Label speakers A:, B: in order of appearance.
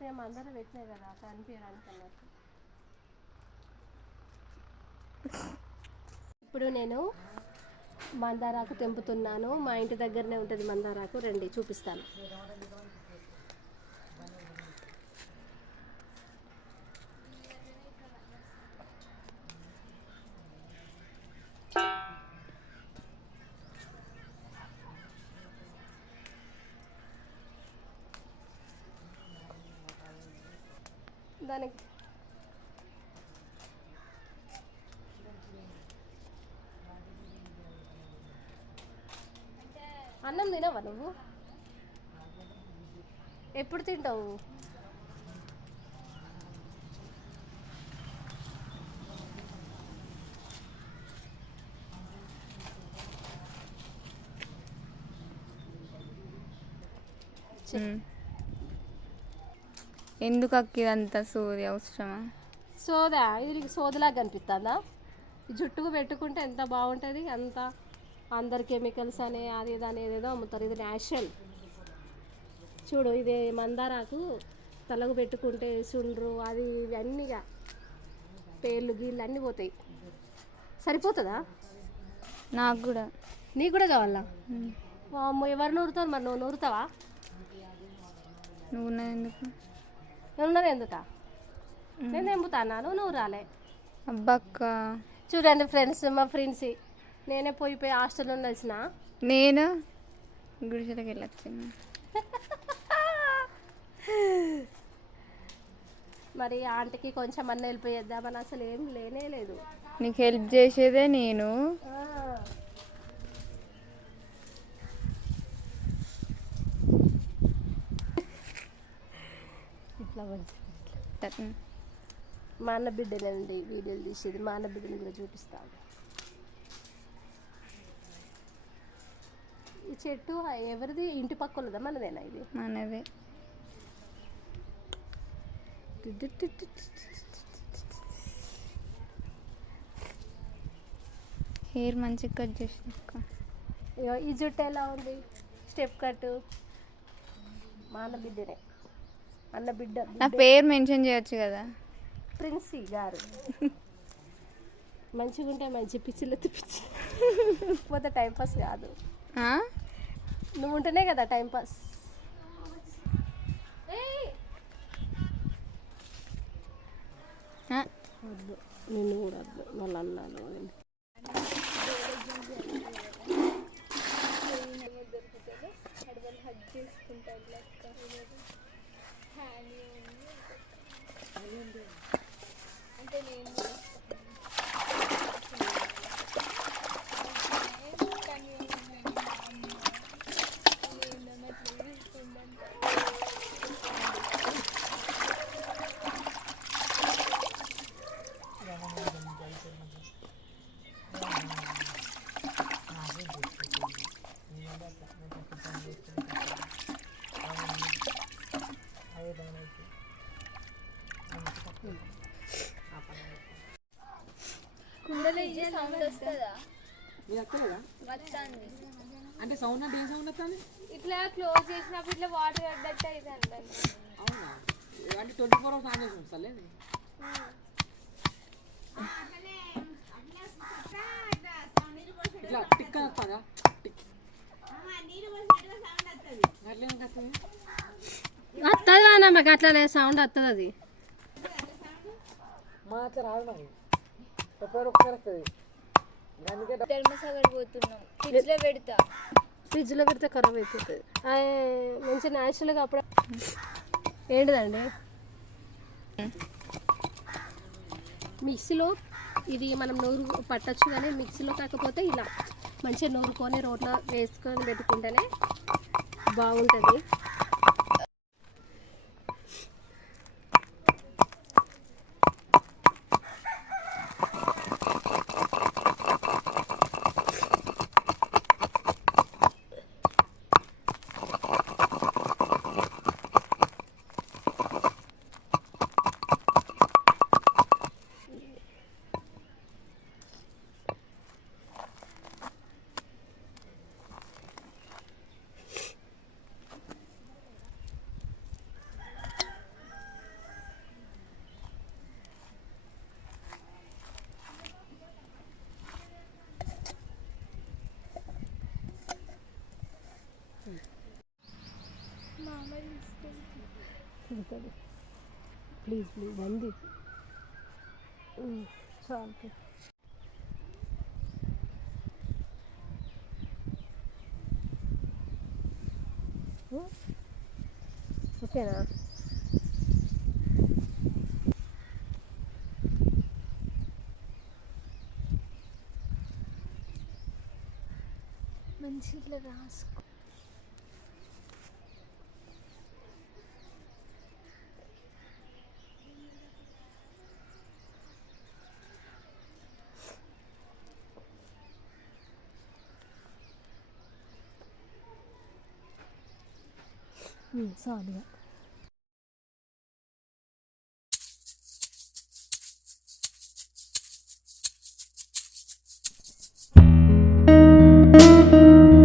A: Same అందరూ పెట్టినాయి కదా కనిపించడానికి అన్నట్టు. ఇప్పుడు నేను మందారాకు తెంపుతున్నాను. మా ఇంటి దగ్గరనే ఉంటుంది మందారాకు. రండి చూపిస్తాను. దానికి. అన్నం తినవా నువ్వు? ఎప్పుడు తింటావు?
B: ఉమ్. ఎందుకు అక్క ఇదంతా సూర్య అవసరమా?
A: సోదా ఇది నీకు సోదలాగా కనిపిస్తుందా? ఈ జుట్టుకు పెట్టుకుంటే ఎంత బాగుంటుంది? అంత అందరు కెమికల్స్ అని అది ఇది ఏదేదో అమ్ముతారు. ఇది న్యాచురల్ చూడు ఇది మందారాకు తలకు పెట్టుకుంటే సుండ్రు అది ఇవి అన్నీగా. పేర్లు గీళ్ళు అన్నీ పోతాయి. సరిపోతుందా?
B: నాకు కూడా.
A: నీకు కూడా కావాలా? ఎవరు నూరుతారు మరి? నువ్వు నూరుతావా?
B: నువ్వు ఎందుకు?
A: ఉన్నది ఎందుక నేను తెంపుతాను? నువ్వు రాలే.
B: అబ్బక్క
A: చూడండి ఫ్రెండ్స్ మా ఫ్రెండ్స్. నేనే పోయి పోయి హాస్టల్లో వచ్చిన
B: నేను గుడిసెలకు వెళ్ళొచ్చాను.
A: మరి ఆంటీకి కొంచెం అన్న వెళ్ళిపోయేద్దామని అసలు ఏం లేనే లేదు.
B: నీకు హెల్ప్ చేసేదే నేను. ఉమ్.
A: మా అన్న బిడ్డనండి వీడియోలు తీసేది. మా అన్న బిడ్డని కూడా చూపిస్తాను. ఈ చెట్టు ఎవరిది? ఇంటి పక్కలదా? మనదేనా ఇది?
B: మనదే. హెయిర్ మంచిగా కట్ చేసిన
A: ఈ జుట్టు ఎలా ఉంది? స్టెప్ కట్ మా అన్న బిడ్డనే. అన్న బిడ్డ
B: నా పేరు మెన్షన్ చేయొచ్చు కదా.
A: ప్రిన్సీ గారు. మంచిగా ఉంటే మంచి పిచ్చిలు పిచ్చి పోతే టైం పాస్ కాదు? నువ్వు ఉంటేనే కదా టైం పాస్.
B: ఆ?
A: వద్దు నిన్ను కూడా వద్దు వాళ్ళ అన్నాను
C: అంటే సౌండ్ అంటే ఏం సౌండ్ వస్తుంది?
B: ఇట్లా క్లోజ్ చేసినప్పుడు ఇట్లా వాటర్ పడ్డట్టు అయితే
C: అవునా? అంటే ట్వంటీ ఫోర్ అవర్స్ ఆన్ చేసి ఉంచాలి ఇట్లా టిక్ వస్తుందా? టిక్. అట్లేం వస్తుంది
A: వస్తుంది మాకు అట్లనే సౌండ్ వస్తుంది అది.
C: మా అట్లా రాదు మరి ఎప్పుడో ఒకసారి వస్తుంది
B: ధర్మసాగర్ పోతున్నాం. ఫ్రిడ్జ్లో పెడతా.
A: ఫ్రిడ్జ్లో పెడితే ఖరాబ్ అయిపోతుంది. మంచి న్యాచురల్గా అప్పుడు ఏంటిదండి? మిక్సీలో ఇది మనం నూరు పట్టచ్చు కానీ మిక్సీలో కాకపోతే ఇలా మంచిగా నూరుకొని రోట్లో వేసుకొని పెట్టుకుంటేనే బాగుంటుంది. తిడుతుంది ప్లీజ్ ప్లీజ్ అంది చాలు. ఓకేనా? మంచి ఇట్లా రాసుకో. చాలు ఇక.